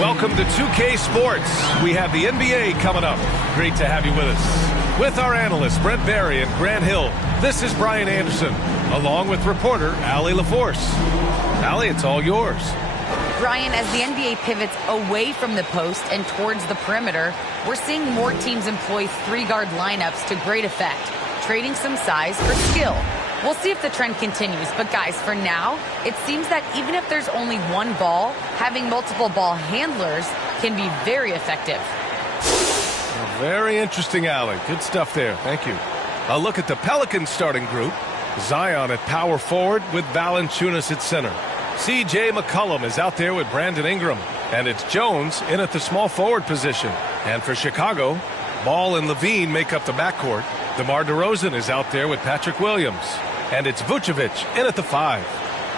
Welcome to 2K Sports. We have the NBA coming up. Great to have you with us. With our analysts, Brent Barry and Grant Hill, this is Brian Anderson, along with reporter Allie LaForce. Allie, it's all yours. Brian, as the NBA pivots away from the post and towards the perimeter, we're seeing more teams employ three-guard lineups to great effect, trading some size for skill. We'll see if the trend continues, but guys, for now, it seems that even if there's only one ball, having multiple ball handlers can be very effective. Very interesting, Allie. Good stuff there. Thank you. A look at the Pelicans starting group. Zion at power forward with Valanciunas at center. C.J. McCollum is out there with Brandon Ingram. And it's Jones in at the small forward position. And for Chicago, Ball and Levine make up the backcourt. DeMar DeRozan is out there with Patrick Williams. And it's Vucevic in at the 5.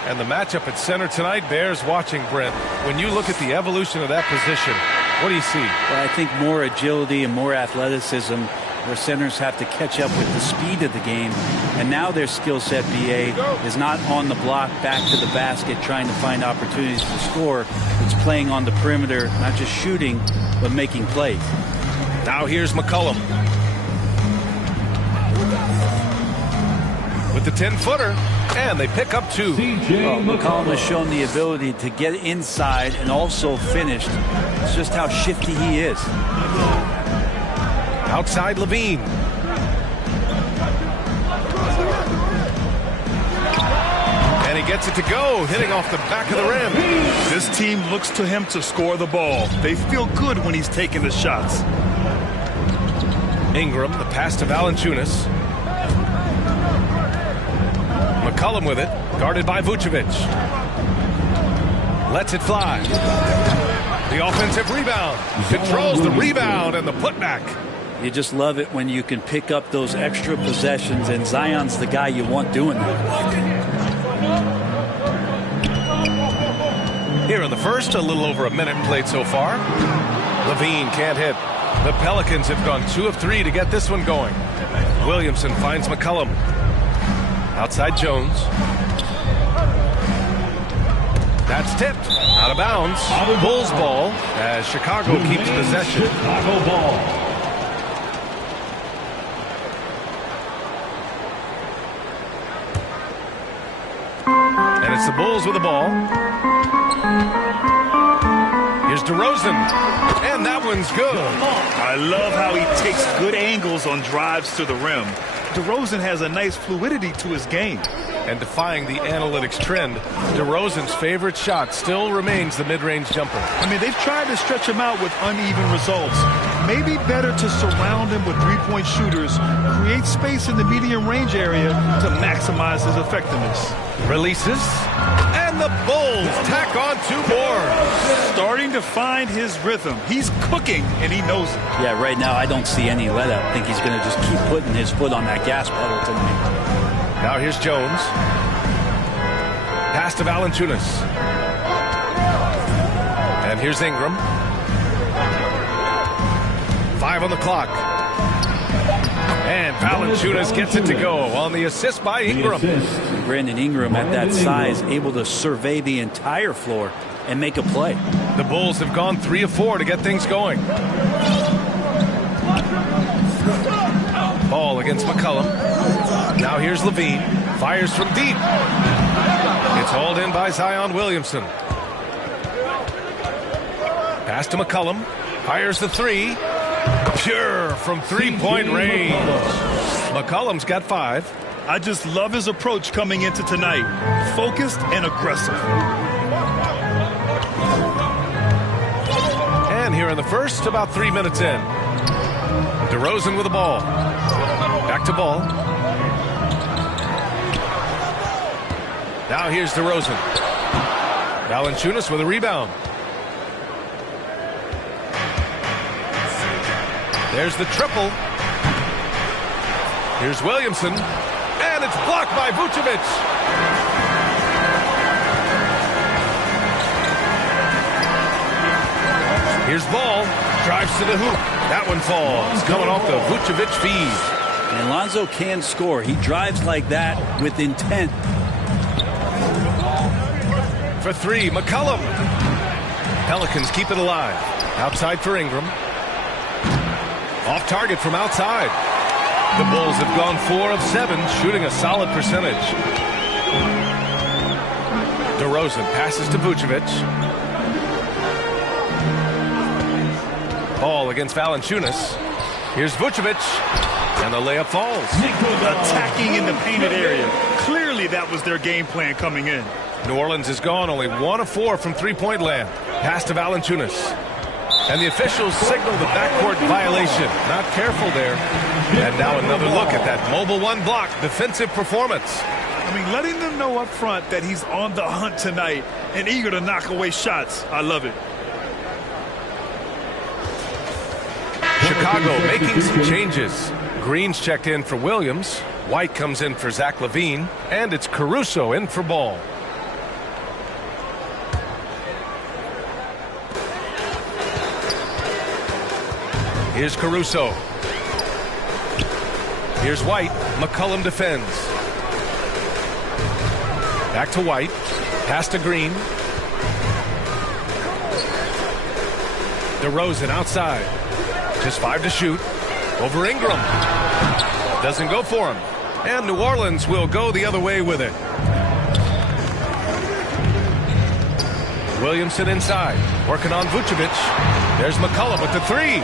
And the matchup at center tonight bears watching, Brent. When you look at the evolution of that position, what do you see? Well, I think more agility and more athleticism, where centers have to catch up with the speed of the game. And now their skill set, BA, is not on the block, back to the basket, trying to find opportunities to score. It's playing on the perimeter, not just shooting, but making plays. Now here's McCollum. With the 10-footer, and they pick up 2. Well, McCollum has shown the ability to get inside and also finish. It's just how shifty he is. Outside Levine. And he gets it to go, hitting off the back of the rim. This team looks to him to score the ball. They feel good when he's taking the shots. Ingram, the pass to Valanciunas. McCollum with it, guarded by Vucevic. Lets it fly. The offensive rebound. Controls the rebound and the putback. You just love it when you can pick up those extra possessions, and Zion's the guy you want doing that. Here in the first, a little over a minute played so far. Levine can't hit. The Pelicans have gone 2 of 3 to get this one going. Williamson finds McCollum. Outside Jones. That's tipped. Out of bounds. Bulls ball as Chicago keeps possession. Chicago ball. And it's the Bulls with the ball. Here's DeRozan. And that one's good. I love how he takes good angles on drives to the rim. DeRozan has a nice fluidity to his game. And defying the analytics trend, DeRozan's favorite shot still remains the mid-range jumper. I mean, they've tried to stretch him out with uneven results. Maybe better to surround him with three-point shooters, create space in the medium range area to maximize his effectiveness. Releases, and the Bulls tack on 2 more. Starting to find his rhythm. He's cooking, and he knows it. Yeah, right now I don't see any let up. I think he's going to just keep putting his foot on that gas pedal tonight. Now here's Jones. Pass to Valanciunas. And here's Ingram. 5 on the clock. And Valanciunas gets it to go on the assist by Ingram. Brandon Ingram at that size, able to survey the entire floor and make a play. The Bulls have gone 3 of 4 to get things going. Ball against McCollum. Now here's Levine. Fires from deep. It's hauled in by Zion Williamson. Pass to McCollum. Fires the 3. Pure from three-point range. McCollum's got 5. I just love his approach coming into tonight. Focused and aggressive. And here in the first, about 3 minutes in. DeRozan with the ball. Back to Ball. Now here's DeRozan. Valanciunas with a rebound. There's the triple. Here's Williamson. And it's blocked by Vucevic. Here's Ball. Drives to the hoop. That one falls. Coming off the Vucevic feed. And Lonzo can score. He drives like that with intent. For 3, McCollum. Pelicans keep it alive. Outside for Ingram. Off target from outside. The Bulls have gone 4 of 7, shooting a solid percentage. DeRozan passes to Vucevic. Ball against Valanciunas. Here's Vucevic. And the layup falls. Attacking in the painted area. Clearly that was their game plan coming in. New Orleans has gone only 1 of 4 from three-point land. Pass to Valanciunas. And the officials signal the backcourt violation. Not careful there. And now another look at that mobile one block defensive performance. I mean, letting them know up front that he's on the hunt tonight and eager to knock away shots. I love it. Chicago making some changes. Green's checked in for Williams. White comes in for Zach LaVine. And it's Caruso in for Ball. Here's Caruso. Here's White. McCollum defends. Back to White. Pass to Green. DeRozan outside. Just 5 to shoot. Over Ingram. Doesn't go for him. And New Orleans will go the other way with it. Williamson inside. Working on Vucevic. There's McCollum with the 3.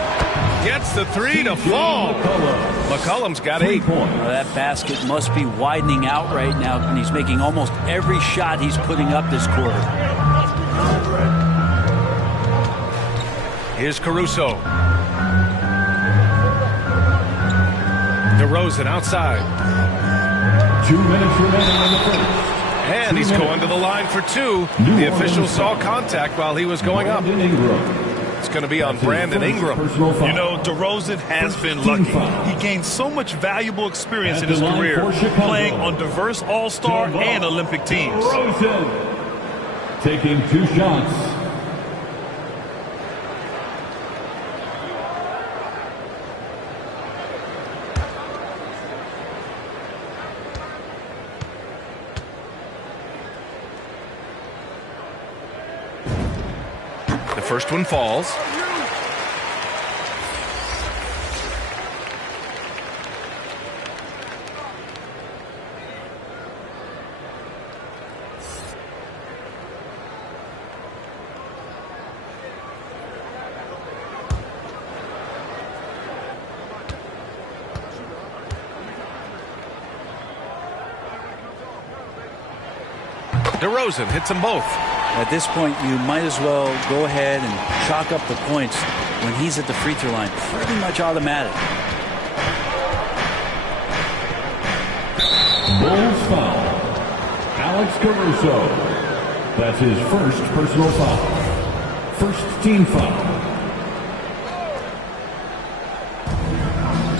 Gets the 3 to fall. McCollum's got 8. Well, that basket must be widening out right now, and he's making almost every shot he's putting up this quarter. Here's Caruso. DeRozan outside. 2 minutes remaining in the first. And he's going to the line for 2. The officials saw contact while he was going up. It's going to be on Brandon Ingram. You know, DeRozan has been lucky. He gained so much valuable experience in his career playing on diverse All-Star and Olympic teams. DeRozan taking 2 shots. The first one falls. DeRozan hits them both. At this point, you might as well go ahead and chalk up the points when he's at the free throw line. Pretty much automatic. Bulls foul. Alex Caruso. That's his first personal foul. First team foul.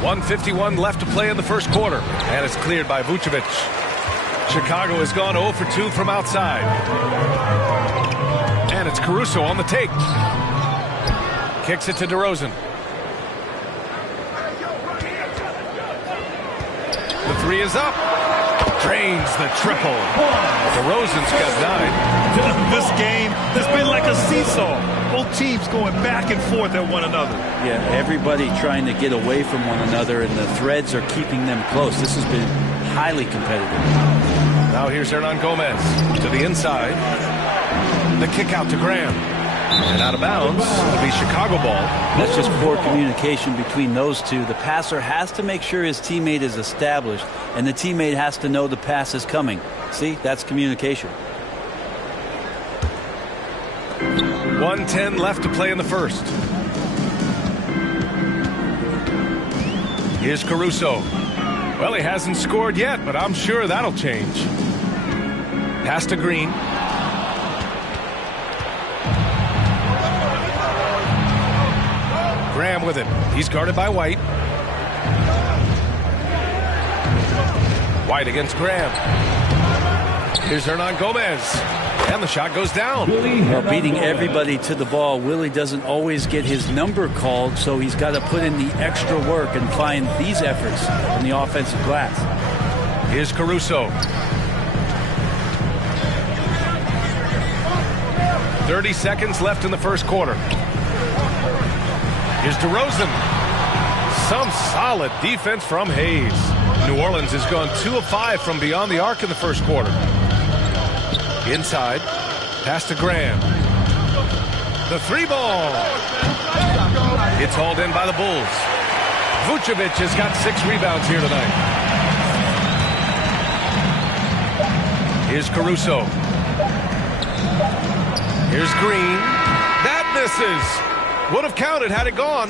1:51 left to play in the first quarter. And it's cleared by Vucevic. Chicago has gone 0 for 2 from outside. And it's Caruso on the take. Kicks it to DeRozan. The 3 is up. Drains the triple. DeRozan's got 9. This game has been like a seesaw. Both teams going back and forth at one another. Yeah, everybody trying to get away from one another, and the threads are keeping them close. This has been highly competitive. Now here's Hernan Gomez to the inside. The kick out to Graham. And out of bounds. It'll be Chicago ball. That's just poor communication between those two. The passer has to make sure his teammate is established, and the teammate has to know the pass is coming. See, that's communication. 1:10 left to play in the first. Here's Caruso. Well, he hasn't scored yet, but I'm sure that'll change. Pass to Green. Graham with it. He's guarded by White. White against Graham. Here's Hernan Gomez. And the shot goes down. Well, beating everybody to the ball, Willie doesn't always get his number called, so he's got to put in the extra work and find these efforts in the offensive glass. Here's Caruso. 30 seconds left in the first quarter. Here's DeRozan. Some solid defense from Hayes. New Orleans has gone 2 of 5 from beyond the arc in the first quarter. Inside. Pass to Graham. The 3-ball. It's hauled in by the Bulls. Vucevic has got 6 rebounds here tonight. Here's Caruso. Here's Green. That misses. Would have counted had it gone.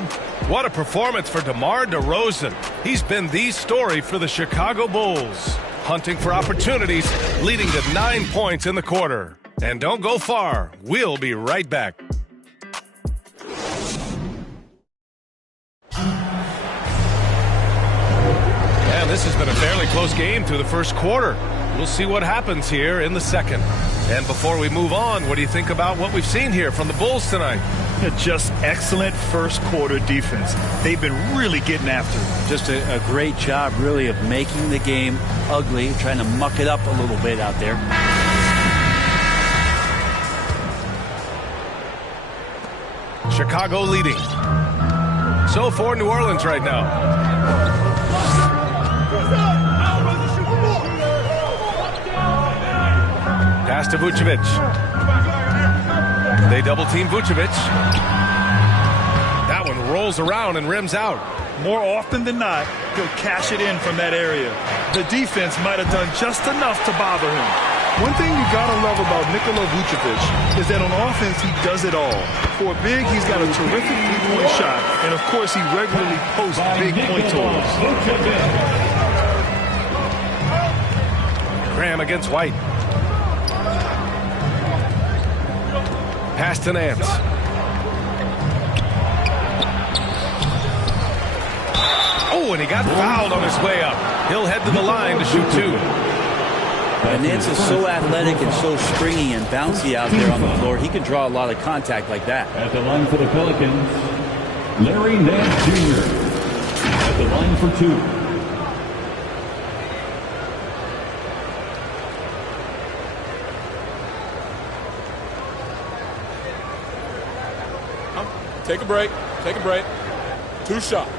What a performance for DeMar DeRozan. He's been the story for the Chicago Bulls. Hunting for opportunities, leading to 9 points in the quarter. And don't go far. We'll be right back. And this has been a fairly close game through the first quarter. We'll see what happens here in the second. And before we move on, what do you think about what we've seen here from the Bulls tonight? Just excellent first quarter defense. They've been really getting after it. Just a great job, really, of making the game ugly, trying to muck it up a little bit out there. Chicago leading. So for New Orleans right now. Pass to Vucevic. They double-team Vucevic. That one rolls around and rims out. More often than not, he'll cash it in from that area. The defense might have done just enough to bother him. One thing you gotta love about Nikola Vucevic is that on offense, he does it all. For a big, he's got a terrific three-point shot, and of course, he regularly posts big point totals. Graham against White. Pass to Nance. Oh, and he got fouled on his way up. He'll head to the line to shoot 2. And Nance is so athletic and so springy and bouncy out there on the floor. He can draw a lot of contact like that. At the line for the Pelicans, Larry Nance Jr. At the line for 2. Take a break. Take a break. 2 shots.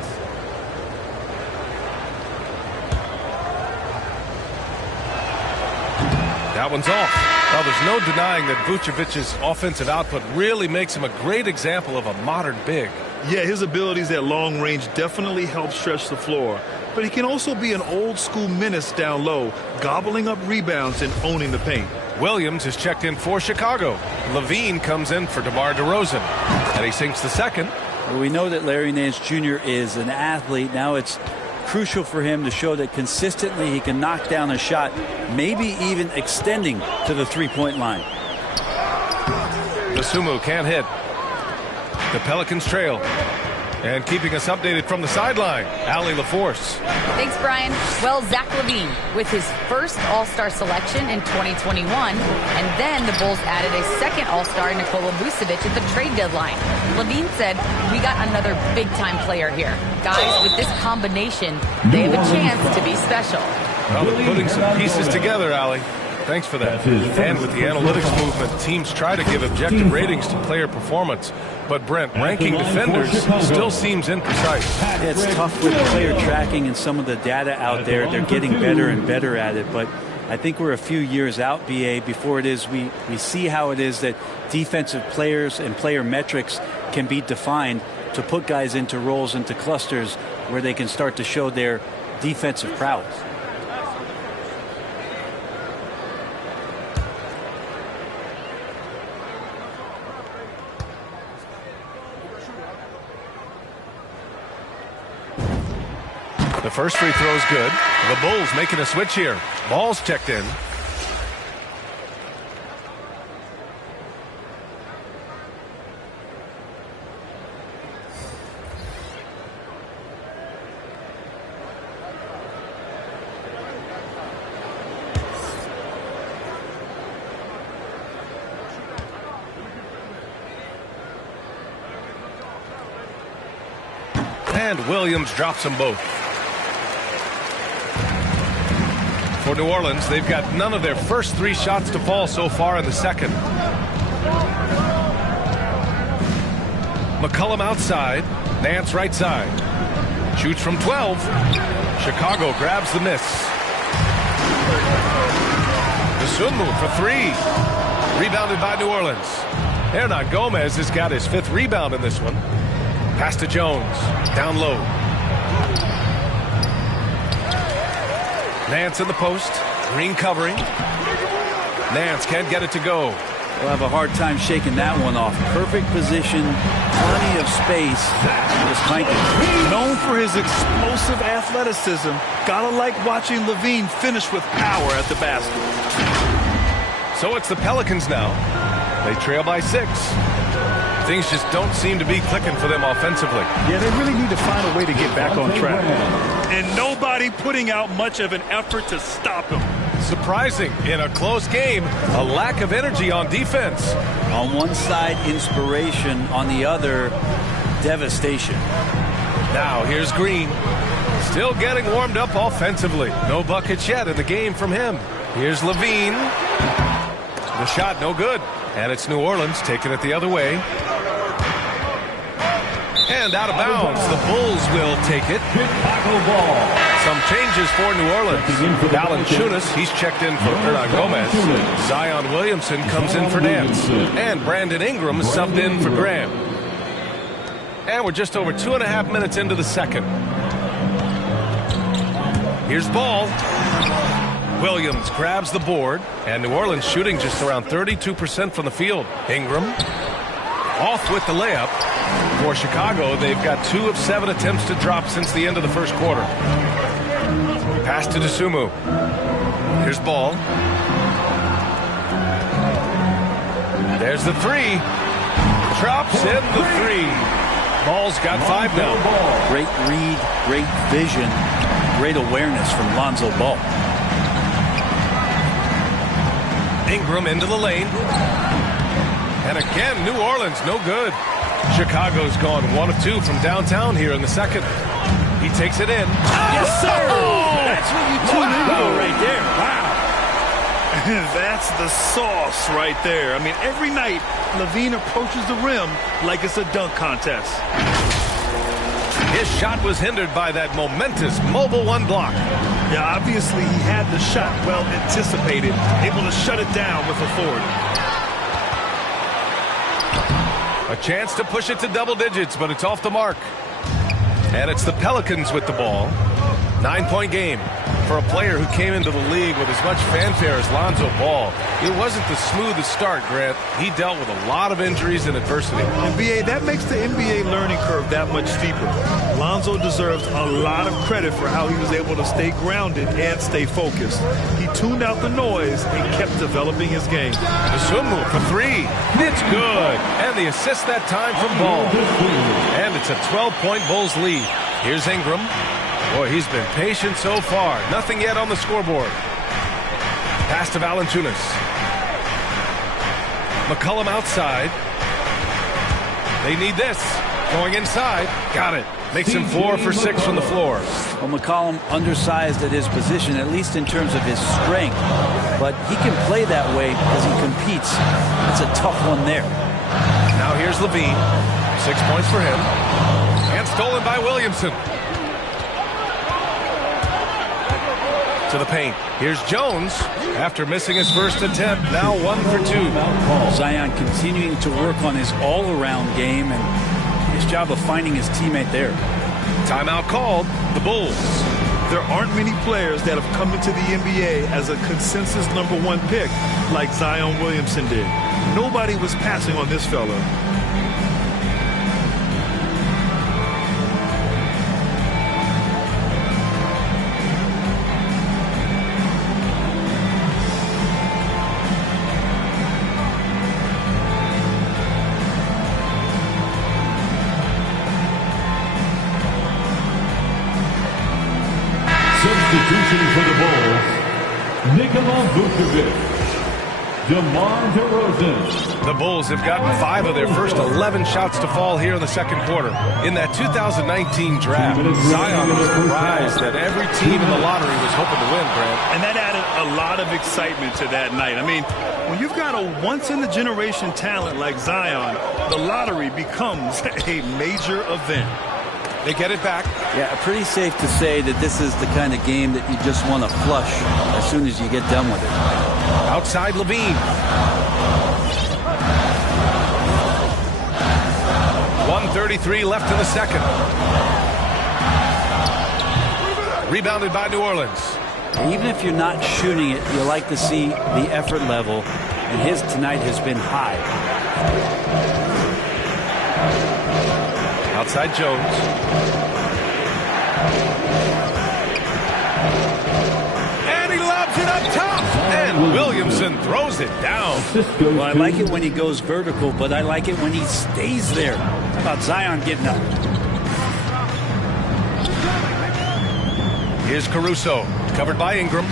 That one's off. Well, there's no denying that Vucevic's offensive output really makes him a great example of a modern big. Yeah, his abilities at long range definitely help stretch the floor. But he can also be an old-school menace down low, gobbling up rebounds and owning the paint. Williams is checked in for Chicago. Levine comes in for DeMar DeRozan. And he sinks the second. Well, we know that Larry Nance Jr. is an athlete. Now it's crucial for him to show that consistently he can knock down a shot, maybe even extending to the three-point line. Masumu can't hit. The Pelicans trail. And keeping us updated from the sideline, Allie LaForce. Thanks, Brian. Well, Zach LaVine with his first All-Star selection in 2021, and then the Bulls added a second All-Star, Nikola Vucevic, at the trade deadline. LaVine said, "We got another big-time player here. Guys, with this combination, they have a chance to be special." Well, they're putting some pieces together, Allie. Thanks for that. And with the analytics movement, teams try to give objective ratings to player performance. But, Brent, ranking defenders still seems imprecise. It's tough with player tracking and some of the data out there. They're getting better and better at it. But I think we're a few years out, BA, before it is we see how it is that defensive players and player metrics can be defined to put guys into roles, into clusters where they can start to show their defensive prowess. The first free throw is good. The Bulls making a switch here. Ball's checked in. And Williams drops them both. For New Orleans, they've got none of their first 3 shots to fall so far in the second. McCollum outside. Nance right side. Shoots from 12. Chicago grabs the miss. Sunmu for 3. Rebounded by New Orleans. Hernan Gomez has got his 5th rebound in this one. Pass to Jones. Down low. Nance in the post. Green covering. Nance can't get it to go. We'll have a hard time shaking that one off. Perfect position, plenty of space. Just crank it. Known for his explosive athleticism, gotta like watching Levine finish with power at the basket. So it's the Pelicans now. They trail by 6. Things just don't seem to be clicking for them offensively. Yeah, they really need to find a way to get back on track. And nobody putting out much of an effort to stop him. Surprising in a close game, a lack of energy on defense. On one side, inspiration. On the other, devastation. Now here's Green. Still getting warmed up offensively. No buckets yet in the game from him. Here's Levine. The shot no good. And it's New Orleans taking it the other way. And out of bounds. The Bulls will take it. Chicago ball. Some changes for New Orleans. Valanciunas, he's checked in for Hernan Gomez. Zion Williamson comes in for Nance. And Brandon Ingram is subbed in for Graham. And we're just over 2.5 minutes into the second. Here's Ball. Williams grabs the board. And New Orleans shooting just around 32% from the field. Ingram off with the layup. For Chicago, they've got 2 of 7 attempts to drop since the end of the first quarter. Pass to Dosunmu. Here's Ball. There's the 3. Drops in the 3. Ball's got 5 now. Great read, great vision, great awareness from Lonzo Ball. Ingram into the lane. And again, New Orleans no good. Chicago's gone 1 of 2 from downtown here in the second. He takes it in. Yes, sir! That's what you tune into right there. Wow. That's the sauce right there. I mean, every night, Levine approaches the rim like it's a dunk contest. His shot was hindered by that momentous mobile 1 block. Yeah, obviously he had the shot well anticipated, able to shut it down with authority. A chance to push it to double digits, but it's off the mark. And it's the Pelicans with the ball. 9-point game for a player who came into the league with as much fanfare as Lonzo Ball. It wasn't the smoothest start, Grant. He dealt with a lot of injuries and adversity. NBA, that makes the NBA learning curve that much steeper. Lonzo deserves a lot of credit for how he was able to stay grounded and stay focused. He tuned out the noise and kept developing his game. Sunmu for 3. It's good. And the assist that time from Ball. And it's a 12-point Bulls lead. Here's Ingram. Boy, he's been patient so far. Nothing yet on the scoreboard. Pass to Valanciunas. McCollum outside. They need this. Going inside. Got it. Makes him 4 for 6 from the floor. Well, McCollum undersized at his position, at least in terms of his strength. But he can play that way because he competes. That's a tough one there. Now here's Levine. 6 points for him. And stolen by Williamson. To the paint. Here's Jones. After missing his first attempt, now 1 for 2. Zion continuing to work on his all-around game and his job of finding his teammate there. Timeout called. The Bulls. There aren't many players that have come into the NBA as a consensus #1 pick like Zion Williamson did. Nobody was passing on this fella. Substitution for the Bulls, Nikola Vucevic. DeMar DeRozan. The Bulls have gotten 5 of their first 11 shots to fall here in the second quarter. In that 2019 draft, Zion was surprised that every team in the lottery was hoping to win, Grant. And that added a lot of excitement to that night. I mean, when you've got a once-in-a-generation talent like Zion, the lottery becomes a major event. They get it back. Yeah, pretty safe to say that this is the kind of game that you just want to flush as soon as you get done with it. Outside Levine. 1:33 left in the second. Rebounded by New Orleans. Even if you're not shooting it, you like to see the effort level, and his tonight has been high. Outside Jones. And he lobs it up top. And Williamson throws it down. Well, I like it when he goes vertical, but I like it when he stays there. How about Zion getting up? Here's Caruso, covered by Ingram.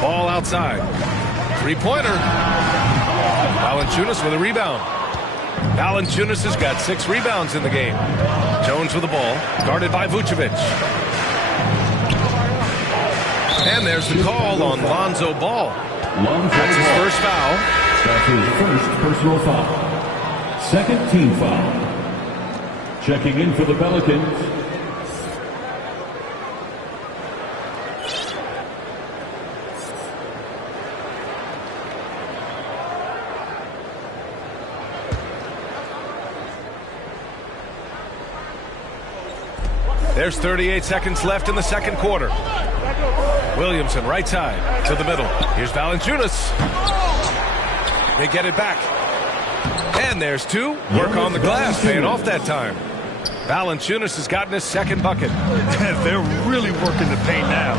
Ball outside. Three-pointer. Valanciunas with a rebound. Valanciunas has got 6 rebounds in the game. Jones with the ball, guarded by Vucevic. And there's the call on Lonzo Ball. That's his first foul. That's his first personal foul. Second team foul. Checking in for the Pelicans. There's 38 seconds left in the second quarter. Williamson, right side, to the middle. Here's Valanciunas. They get it back. And there's 2. Work on the glass, paying off that time. Valanciunas has gotten his second bucket. They're really working the paint now.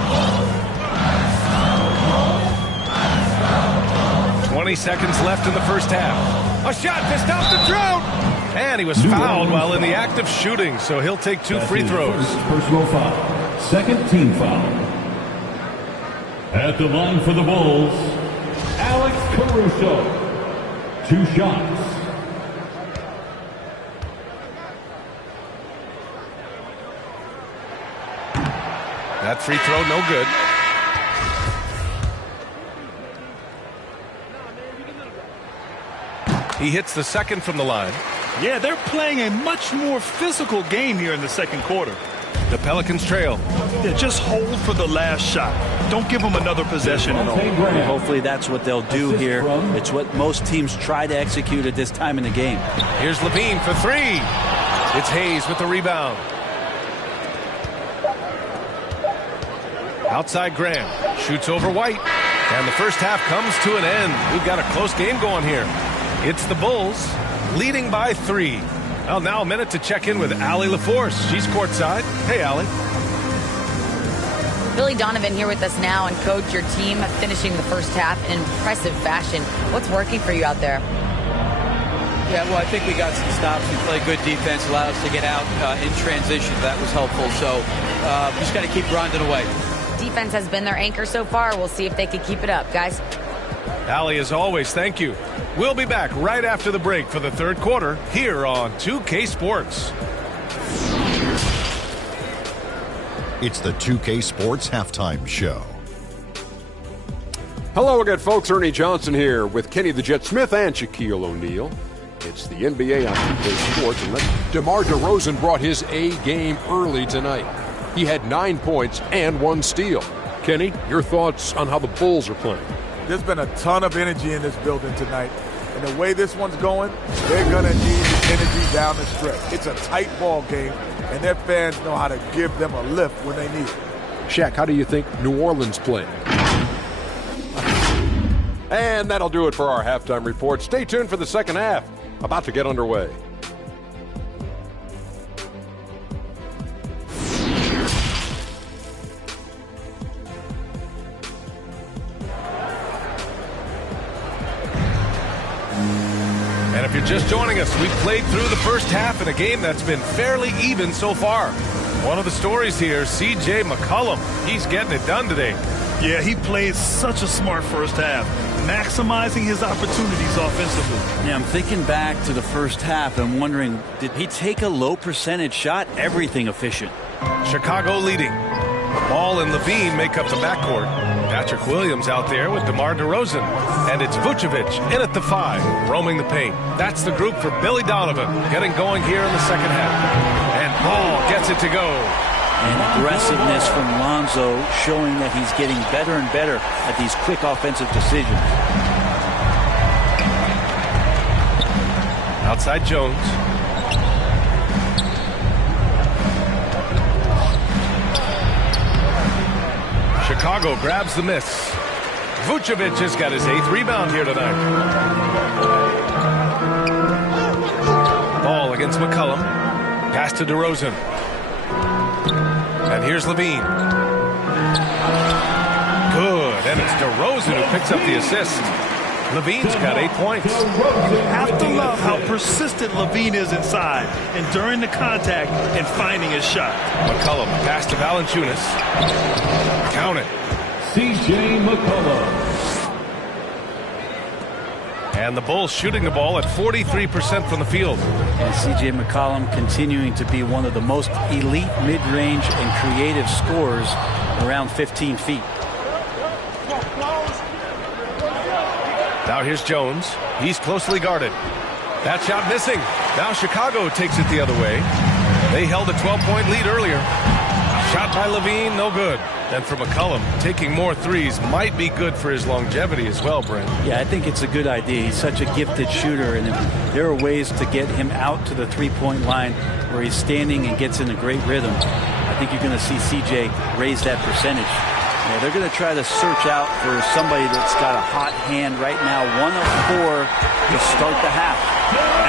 20 seconds left in the first half. A shot to stop the drought. And he was fouled while in the act of shooting, so he'll take 2 free throws. First personal foul. Second team foul. At the line for the Bulls, Alex Caruso. 2 shots. That free throw, no good. He hits the second from the line. Yeah, they're playing a much more physical game here in the second quarter. The Pelicans trail. Yeah, just hold for the last shot. Don't give them another possession at all. Hopefully that's what they'll do here. It's what most teams try to execute at this time in the game. Here's Levine for 3. It's Hayes with the rebound. Outside Graham. Shoots over White. And the first half comes to an end. We've got a close game going here. It's the Bulls leading by 3. Well, now a minute to check in with Allie LaForce. She's courtside. Hey, Allie. Billy Donovan here with us now, and coach, your team finishing the first half in impressive fashion. What's working for you out there? Yeah, well, I think we got some stops. We played good defense, allowed us to get out in transition. That was helpful. So just got to keep grinding away. Defense has been their anchor so far. We'll see if they can keep it up, guys. Allie, as always, thank you. We'll be back right after the break for the third quarter here on 2K Sports. It's the 2K Sports Halftime Show. Hello again, folks. Ernie Johnson here with Kenny the Jet Smith and Shaquille O'Neal. It's the NBA on 2K Sports, and DeMar DeRozan brought his A game early tonight. He had 9 points and 1 steal. Kenny, your thoughts on how the Bulls are playing? There's been a ton of energy in this building tonight. And the way this one's going, they're going to need the energy down the stretch. It's a tight ball game, and their fans know how to give them a lift when they need it. Shaq, how do you think New Orleans played? And that'll do it for our halftime report. Stay tuned for the second half. About to get underway. And if you're just joining us, we've played through the first half in a game that's been fairly even so far. One of the stories here, C.J. McCollum. He's getting it done today. Yeah, he played such a smart first half, maximizing his opportunities offensively. Yeah, I'm thinking back to the first half and wondering, did he take a low percentage shot? Everything efficient. Chicago leading. Ball and Levine make up the backcourt. Patrick Williams out there with DeMar DeRozan. And it's Vucevic in at the 5, roaming the paint. That's the group for Billy Donovan, getting going here in the second half. And Ball gets it to go. And aggressiveness from Lonzo showing that he's getting better and better at these quick offensive decisions. Outside Jones. Chicago grabs the miss. Vucevic has got his 8th rebound here tonight. Ball against McCollum. Pass to DeRozan. And here's Levine. Good. And it's DeRozan who picks up the assist. Levine's got 8 points. You have to love how persistent Levine is inside and during the contact and finding his shot. McCollum pass to Valanciunas. Count it. C.J. McCollum. And the Bulls shooting the ball at 43% from the field. And C.J. McCollum continuing to be one of the most elite mid-range and creative scorers around 15 feet. Now here's Jones. He's closely guarded. That shot missing. Now Chicago takes it the other way. They held a 12-point lead earlier. Shot by Levine, no good. And for McCollum, taking more threes might be good for his longevity as well, Brent. Yeah, I think it's a good idea. He's such a gifted shooter, and there are ways to get him out to the three-point line where he's standing and gets in a great rhythm. I think you're going to see CJ raise that percentage. Yeah, they're going to try to search out for somebody that's got a hot hand right now. 1 of 4 to start the half.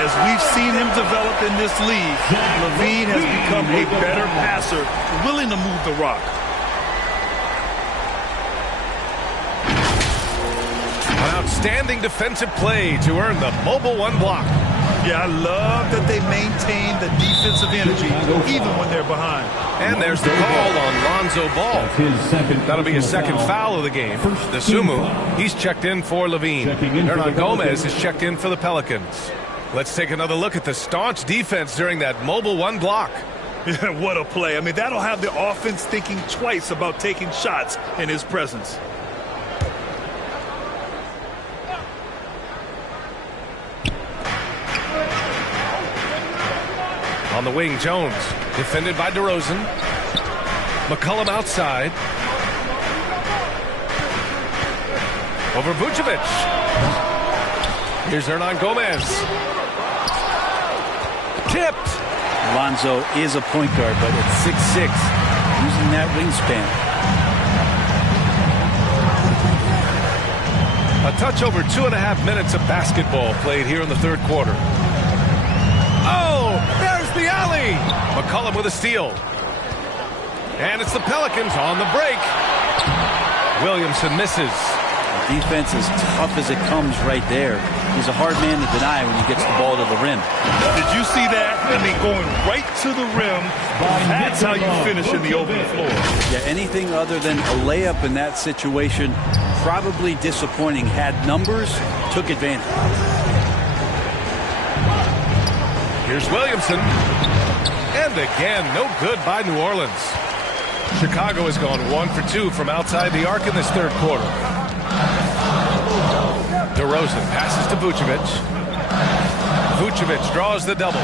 As we've seen him develop in this league, Levine has become a better passer, willing to move the rock. An outstanding defensive play to earn the mobile 1 block. Yeah, I love that they maintain the defensive energy even when they're behind. And there's the call on Lonzo Ball. That'll be his second foul of the game. The Sumu, he's checked in for Levine. Hernan Gomez is checked in for the Pelicans. Let's take another look at the staunch defense during that mobile 1 block. Yeah, what a play. I mean, that'll have the offense thinking twice about taking shots in his presence. On the wing, Jones, defended by DeRozan. McCollum outside. Over Vucevic. Here's Hernan Gomez. Tipped. Lonzo is a point guard, but at 6'6", using that wingspan. A touch over 2.5 minutes of basketball played here in the third quarter. Oh, there's the alley. McCollum with a steal. And it's the Pelicans on the break. Williamson misses. Defense is tough as it comes right there. He's a hard man to deny when he gets the ball to the rim. Did you see that? I mean, going right to the rim, that's how you finish in the open floor. Yeah, anything other than a layup in that situation, probably disappointing. Had numbers, took advantage. Here's Williamson. And again, no good by New Orleans. Chicago has gone 1 for 2 from outside the arc in this third quarter. DeRozan passes to Vucevic. Vucevic draws the double.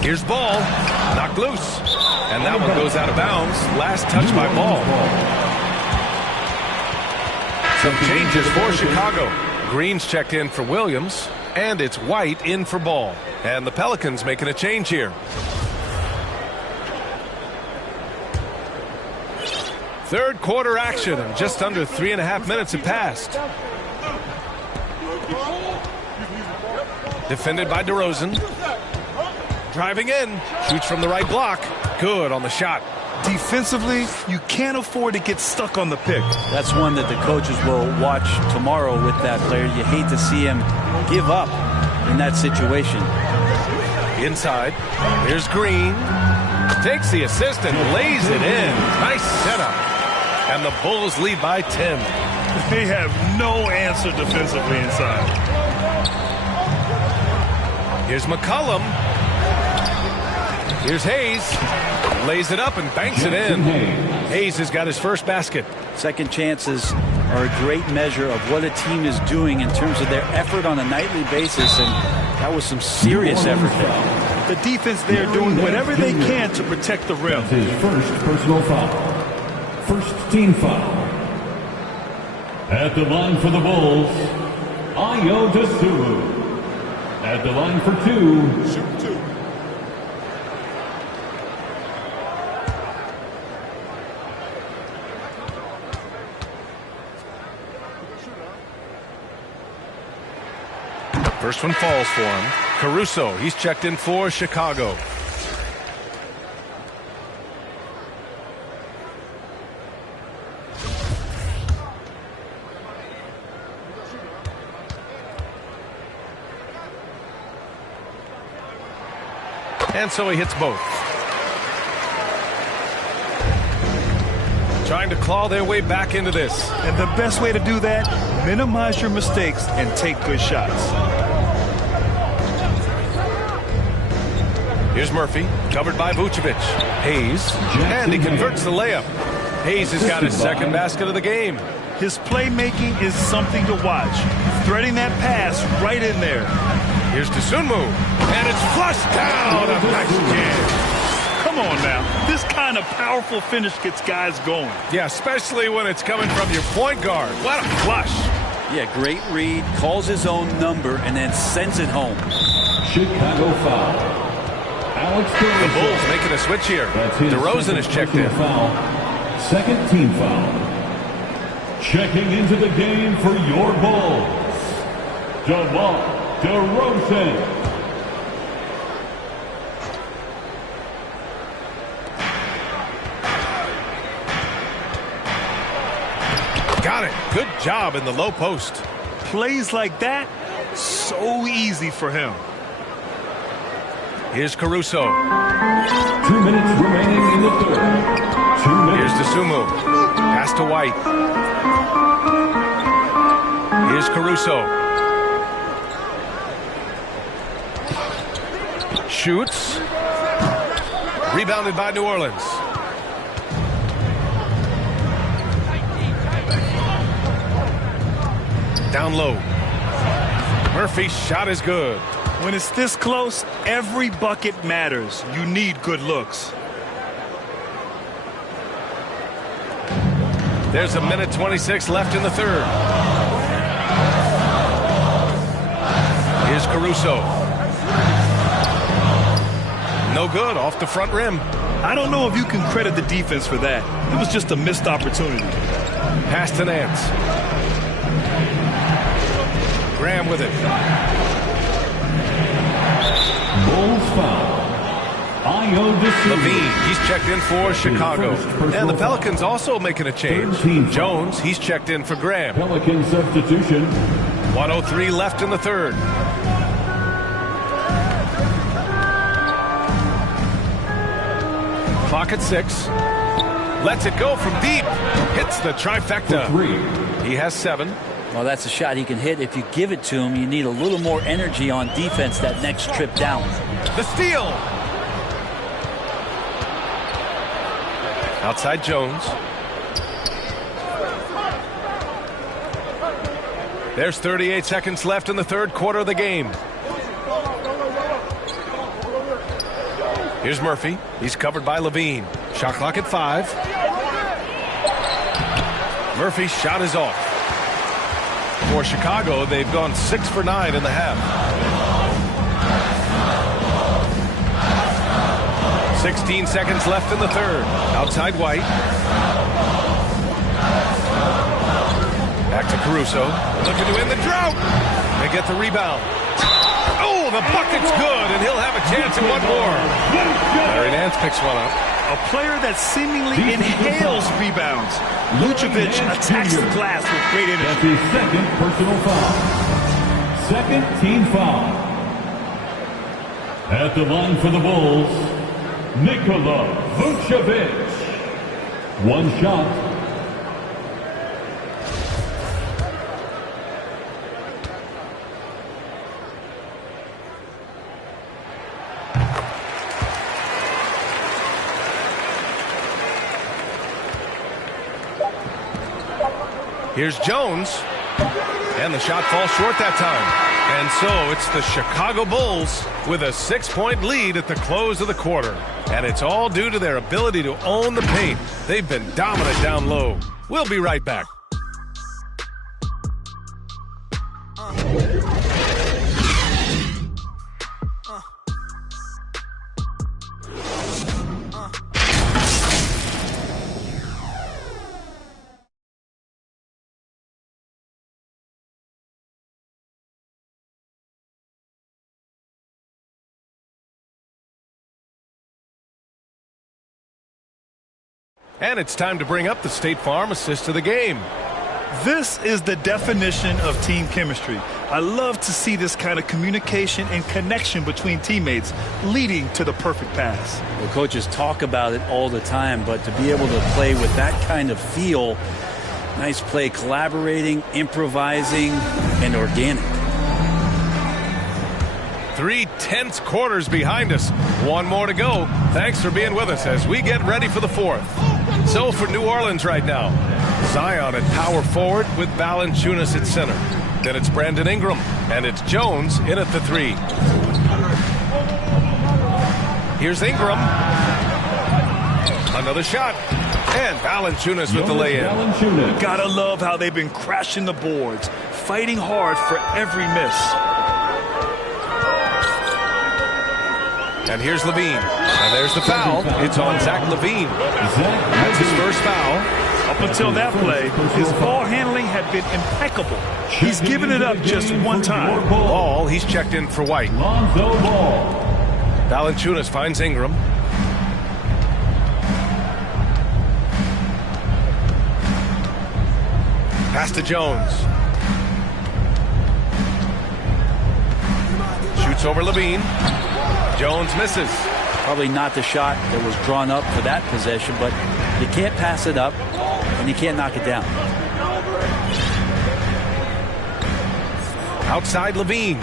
Here's Ball. Knocked loose. And that one goes out of bounds. Last touch by Ball. Some changes for Chicago. Green's checked in for Williams. And it's White in for Ball. And the Pelicans making a change here. Third quarter action, and just under 3.5 minutes have passed. Defended by DeRozan. Driving in. Shoots from the right block. Good on the shot. Defensively, you can't afford to get stuck on the pick. That's one that the coaches will watch tomorrow with that player. You hate to see him give up in that situation. Inside. Here's Green. Takes the assist and lays it in. Nice setup. And the Bulls lead by 10. They have no answer defensively inside. Here's McCollum. Here's Hayes. Lays it up and banks it in. Hayes has got his first basket. Second chances are a great measure of what a team is doing in terms of their effort on a nightly basis, and that was some serious effort there. The defense there doing whatever they can to protect the rim. That's his first personal foul. First team foul. At the line for the Bulls, Ayo Dosunmu. At the line for two. Shoot two. First one falls for him. Caruso, he's checked in for Chicago. And so he hits both. Trying to claw their way back into this. And the best way to do that, minimize your mistakes and take good shots. Here's Murphy, covered by Vucevic. Hayes, and he converts the layup. Hayes has got his second basket of the game. His playmaking is something to watch. Threading that pass right in there. Here's Dosunmu, and it's flushed down. A nice jam. Come on now. This kind of powerful finish gets guys going. Yeah, especially when it's coming from your point guard. What a flush. Yeah, great read, calls his own number, and then sends it home. Chicago foul. Alex Caruso. The Bulls making a switch here. DeRozan is checked in. Foul. Second team foul. Checking into the game for your Bulls, DeMar DeRozan. Got it. Good job in the low post. Plays like that, so easy for him. Here's Caruso. 2 minutes remaining in the third. 2 minutes. Here's Dosunmu. Pass to White. Here's Caruso. Shoots. Rebounded by New Orleans. Down low. Murphy's shot is good. When it's this close, every bucket matters. You need good looks. There's a minute 26 left in the third. Here's Caruso. No good, off the front rim. I don't know if you can credit the defense for that. It was just a missed opportunity. Pass to Nance. Graham with it. Bulls foul. Ayo Dosunmu. Levine, he's checked in for Chicago. And the Pelicans also making a change. Jones, he's checked in for Graham. Pelican substitution. 1:03 left in the third. Clock at 6. Lets it go from deep. Hits the trifecta. He has 7. Well, that's a shot he can hit. If you give it to him, you need a little more energy on defense that next trip down. The steal. Outside Jones. There's 38 seconds left in the third quarter of the game. Here's Murphy. He's covered by Levine. Shot clock at 5. Murphy's shot is off. For Chicago, they've gone 6 for 9 in the half. 16 seconds left in the third. Outside White. Back to Caruso. Looking to end the drought. They get the rebound. Oh, the bucket's good, and he'll have a chance at one more. Larry Nance picks one up. A player that seemingly inhales rebounds. Vucevic attacks the glass with great energy. That's his second personal foul. Second team foul. At the line for the Bulls, Nikola Vucevic. One shot. Here's Jones, and the shot falls short that time. And so it's the Chicago Bulls with a 6-point lead at the close of the quarter. And it's all due to their ability to own the paint. They've been dominant down low. We'll be right back. And it's time to bring up the State Farm assist of the game. This is the definition of team chemistry. I love to see this kind of communication and connection between teammates leading to the perfect pass. Well, coaches talk about it all the time, but to be able to play with that kind of feel, nice play, collaborating, improvising, and organic. 3 tense quarters behind us. One more to go. Thanks for being with us as we get ready for the fourth. So for New Orleans right now, Zion at power forward with Valanciunas at center. Then it's Brandon Ingram, and it's Jones in at the 3. Here's Ingram. Another shot. And Valanciunas with the lay-in. Gotta love how they've been crashing the boards, fighting hard for every miss. And here's Levine. And there's the foul. It's on Zach Levine. That's his first foul. Up until that play, his ball handling had been impeccable. He's given it up just one time. Ball, he's checked in for White. Valanciunas finds Ingram. Pass to Jones. Shoots over Levine. Jones misses. Probably not the shot that was drawn up for that possession, but you can't pass it up and you can't knock it down. Outside Levine.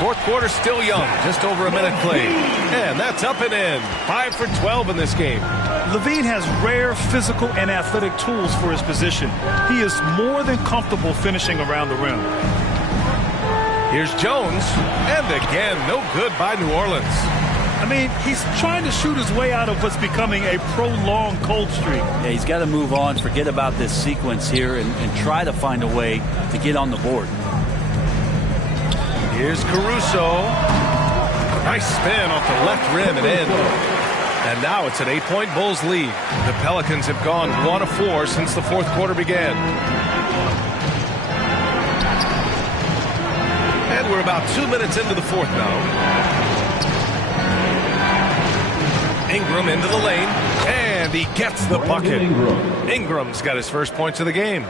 Fourth quarter still young, just over a minute played. And that's up and in. 5 for 12 in this game. Levine has rare physical and athletic tools for his position. He is more than comfortable finishing around the rim. Here's Jones, and again, no good by New Orleans. I mean, he's trying to shoot his way out of what's becoming a prolonged cold streak. Yeah, he's got to move on, forget about this sequence here, and try to find a way to get on the board. Here's Caruso. Nice spin off the left rim and in. And now it's an 8-point Bulls lead. The Pelicans have gone 1 of 4 since the fourth quarter began. And we're about 2 minutes into the fourth now. Ingram into the lane, and he gets the bucket. Ingram's got his first points of the game.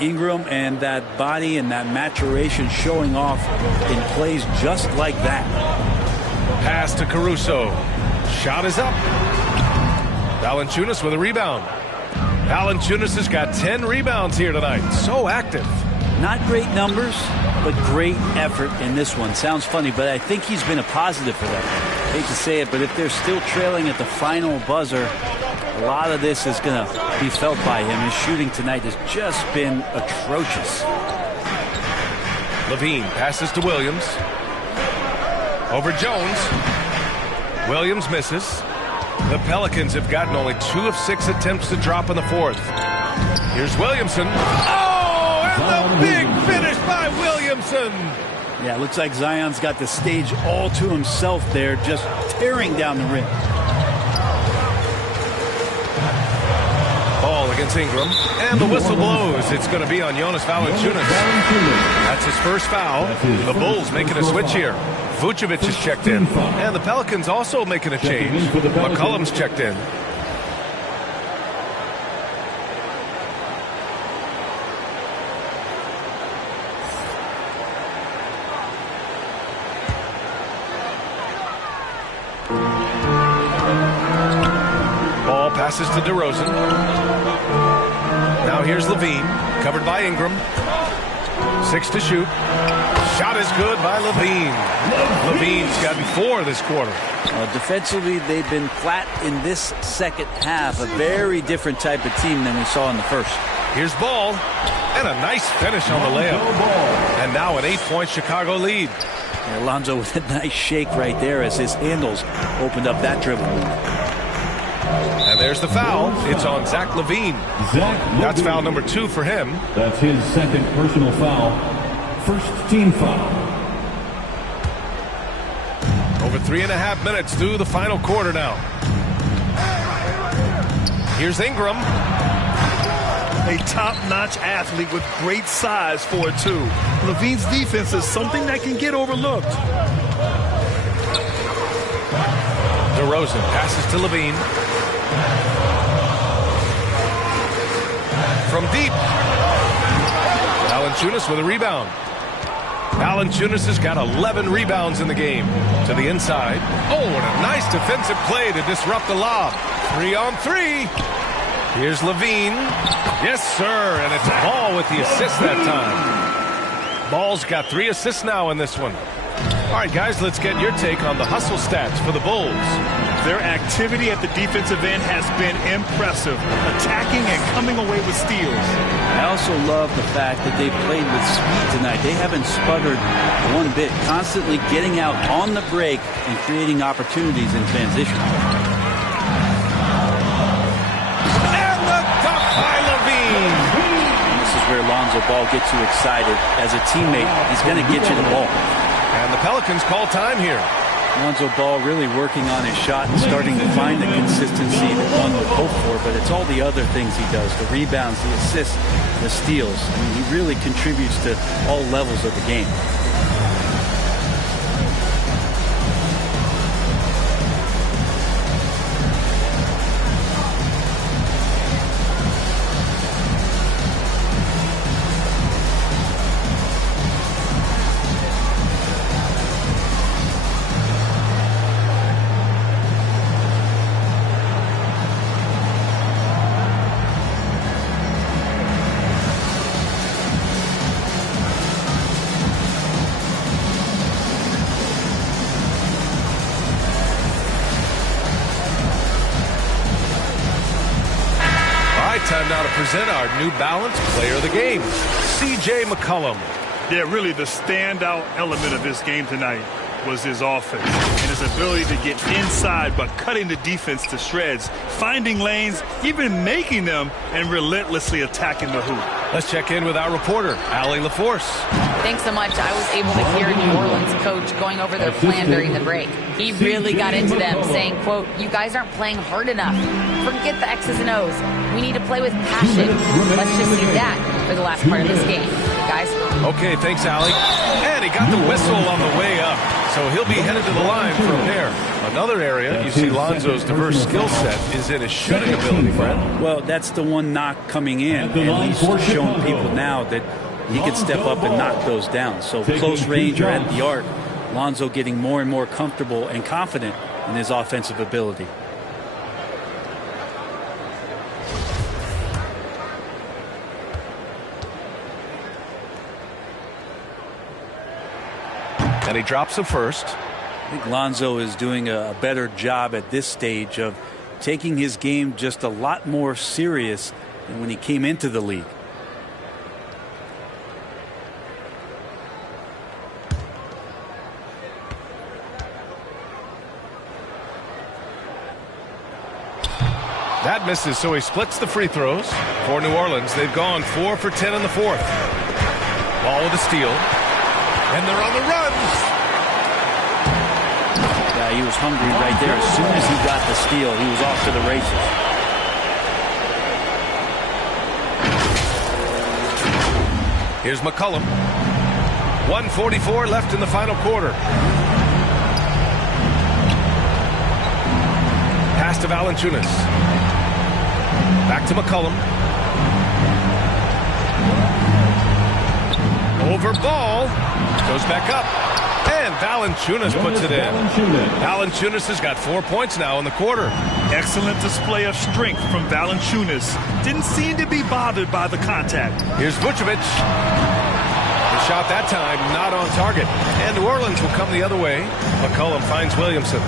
Ingram and that body and that maturation showing off in plays just like that. Pass to Caruso. Shot is up. Valanciunas with a rebound. Valanciunas has got 10 rebounds here tonight. So active. Not great numbers, but great effort in this one. Sounds funny, but I think he's been a positive for them. Hate to say it, but if they're still trailing at the final buzzer, a lot of this is going to be felt by him. His shooting tonight has just been atrocious. Levine passes to Williams. Over Jones. Williams misses. The Pelicans have gotten only 2 of 6 attempts to drop in the fourth. Here's Williamson. Oh, and the big finish by Williamson. Yeah, it looks like Zion's got the stage all to himself there, just tearing down the rim. Ball against Ingram, and the whistle blows. It's going to be on Jonas Valanciunas. That's his first foul. The Bulls making a switch here. Vucevic is checked in, and the Pelicans also making a change. McCollum's checked in. Passes to DeRozan. Now here's Levine, covered by Ingram. 6 to shoot. Shot is good by Levine. Levine's gotten 4 this quarter. Defensively, they've been flat in this second half. A very different type of team than we saw in the first. Here's Ball. And a nice finish on the layup. And now an 8-point Chicago lead. Alonzo with a nice shake right there as his handles opened up that dribble. And there's the foul. It's on Zach LaVine. That's foul number 2 for him. That's his second personal foul. First team foul. Over 3.5 minutes through the final quarter now. Here's Ingram. A top-notch athlete with great size for it, too. Levine's defense is something that can get overlooked. DeRozan passes to Levine. From deep. Valanciunas with a rebound. Valanciunas has got 11 rebounds in the game. To the inside. Oh, and a nice defensive play to disrupt the lob. 3-on-3. Here's Levine. Yes, sir. And it's Ball with the assist that time. Ball's got 3 assists now in this one. All right, guys, let's get your take on the hustle stats for the Bulls. Their activity at the defensive end has been impressive, attacking and coming away with steals. I also love the fact that they've played with speed tonight. They haven't sputtered one bit, constantly getting out on the break and creating opportunities in transition. And the dunk by Levine. And this is where Lonzo Ball gets you excited. As a teammate, he's going to get you the ball. And the Pelicans call time here. Lonzo Ball really working on his shot and starting to find the consistency that one would hope for, but it's all the other things he does, the rebounds, the assists, the steals. I mean, he really contributes to all levels of the game. Time now to present our New Balance Player of the Game, C.J. McCollum. Yeah, really the standout element of this game tonight was his offense and his ability to get inside but cutting the defense to shreds, finding lanes, even making them, and relentlessly attacking the hoop. Let's check in with our reporter, Allie LaForce. Thanks so much. I was able to hear New Orleans coach going over their plan during the break. He really got into them, saying, quote, "You guys aren't playing hard enough. Forget the X's and O's. We need to play with passion." Let's just see that for the last part of this game, guys. Okay, thanks, Allie. And he got the whistle on the way up, so he'll be headed to the line for a pair. Another area you see Lonzo's diverse skill set is in his shooting ability, Brett. Well, that's the one knock coming in, and he's showing people now that he can step up and knock those down. So close range or at the arc, Lonzo getting more and more comfortable and confident in his offensive ability. And he drops the first. I think Lonzo is doing a better job at this stage of taking his game just a lot more serious than when he came into the league. That misses, so he splits the free throws. For New Orleans, they've gone 4 for 10 in the fourth. Ball with a steal. And they're on the run. Yeah, he was hungry right there. As soon as he got the steal, he was off to the races. Here's McCollum. 1:44 left in the final quarter. Pass to Valanciunas. Back to McCollum. Over Ball. Goes back up. And Valanciunas puts it in. Valanciunas has got 4 points now in the quarter. Excellent display of strength from Valanciunas. Didn't seem to be bothered by the contact. Here's Vucevic. The shot that time not on target. And New Orleans will come the other way. McCollum finds Williamson.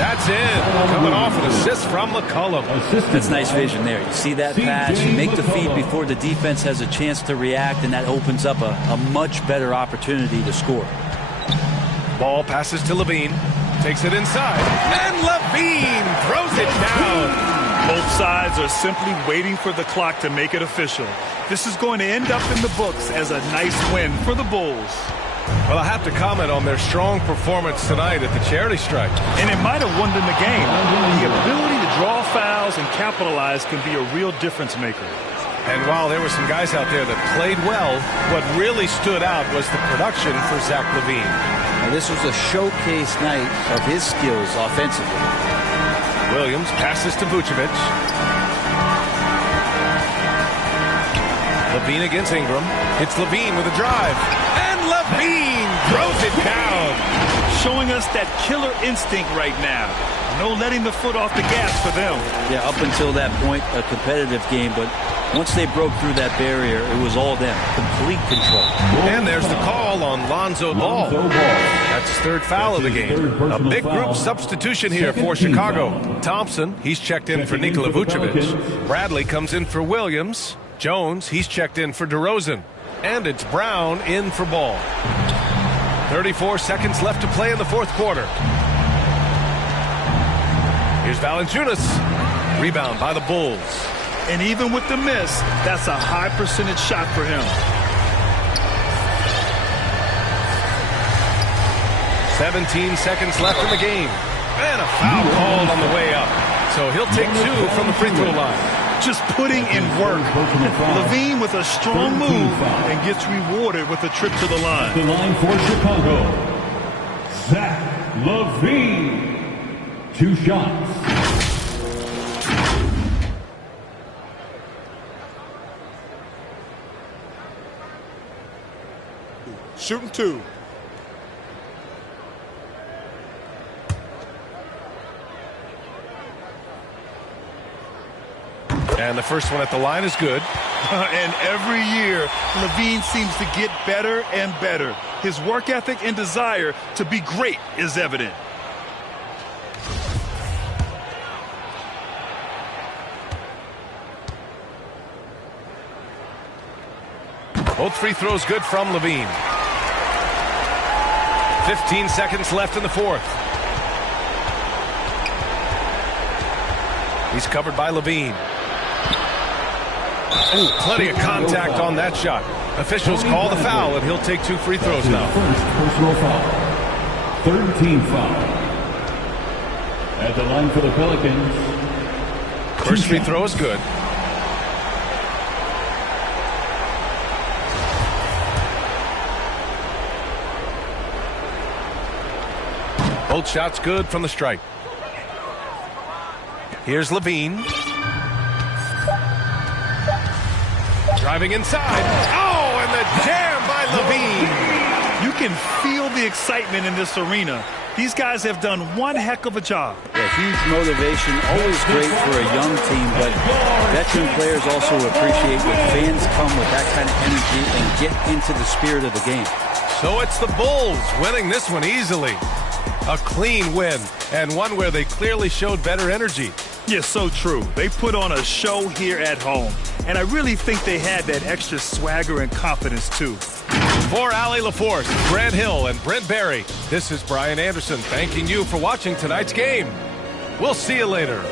That's in. Coming off an assist from McCollum. That's nice vision there. You see that pass, you make the feed before the defense has a chance to react, and that opens up a much better opportunity to score. Ball passes to Levine. Takes it inside. And Levine throws it down. Both sides are simply waiting for the clock to make it official. This is going to end up in the books as a nice win for the Bulls. Well, I have to comment on their strong performance tonight at the charity strike. And it might have won them the game. The ability to draw fouls and capitalize can be a real difference maker. And while there were some guys out there that played well, what really stood out was the production for Zach LaVine. Now, this was a showcase night of his skills offensively. Williams passes to Vucevic. LaVine against Ingram. It's LaVine with a drive. And LaVine throws it down. Showing us that killer instinct right now. No letting the foot off the gas for them. Yeah, up until that point, a competitive game, but once they broke through that barrier, it was all them. Complete control. And there's the call on Lonzo Ball. That's his third foul of the game. A big group substitution here for Chicago. Thompson, he's checked in for Nikola Vucevic. Bradley comes in for Williams. Jones, he's checked in for DeRozan. And it's Brown in for Ball. 34 seconds left to play in the fourth quarter. Here's Valanciunas. Rebound by the Bulls. And even with the miss, that's a high percentage shot for him. 17 seconds left in the game. And a foul called on the way up. So he'll take 2 from the free throw line. Just putting in work. LaVine with a strong move and gets rewarded with a trip to the line. The line for Chicago, Zach LaVine. 2 shots. Shooting 2. And the first one at the line is good. And every year, LaVine seems to get better and better. His work ethic and desire to be great is evident. Both free throws good from LaVine. 15 seconds left in the fourth. He's covered by LaVine. Ooh, plenty of contact on that shot. Officials call the foul, and he'll take 2 free throws now. First personal foul. 3rd team foul. At the line for the Pelicans. First free throw is good. Both shots good from the stripe. Here's LaVine. Driving inside. Oh, and the jam by LaVine. You can feel the excitement in this arena. These guys have done one heck of a job. Yeah, huge motivation, always great for a young team, but veteran players also appreciate when fans come with that kind of energy and get into the spirit of the game. So it's the Bulls winning this one easily. A clean win, and one where they clearly showed better energy. Yes, so true. They put on a show here at home, and I really think they had that extra swagger and confidence, too. For Allie LaForce, Grant Hill, and Brent Barry, this is Brian Anderson thanking you for watching tonight's game. We'll see you later.